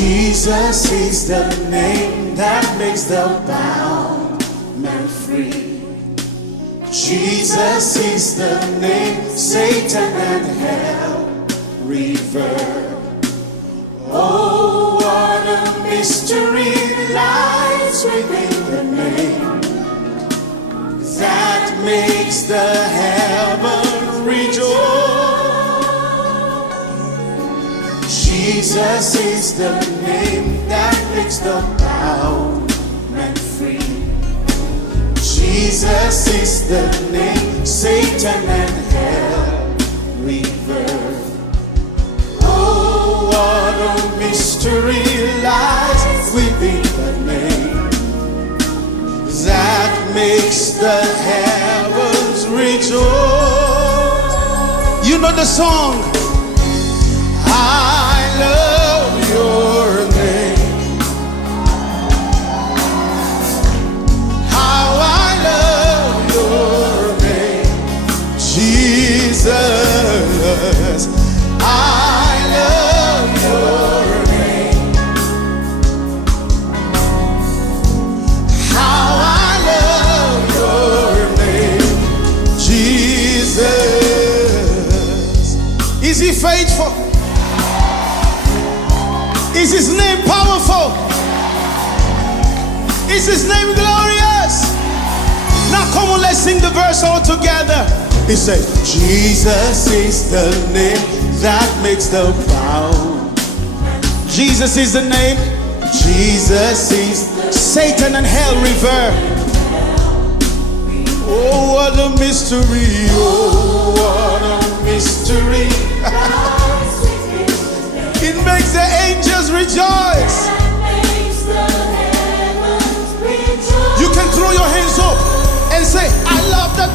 Jesus is the name that makes the bound man free. Jesus is the name Satan and hell revert. Oh, what a mystery lies within the name that makes the heaven rejoice. Jesus is the name that makes the bound man free. Jesus is the name Satan and hell revert. Oh, what a mystery lies within the name that makes the heavens rejoice. You know the song. I love your name. How I love your name, Jesus. I love your name. How I love your name, Jesus. Is he faithful? Is his name powerful? Is his name glorious? Now come on, let's sing the verse all together. He said, Jesus is the name that makes the bound. Jesus is the name. Jesus is Satan and hell revert. Oh, what a mystery. Oh, what a mystery. It makes the angels rejoice. You can throw your hands up and say, I love the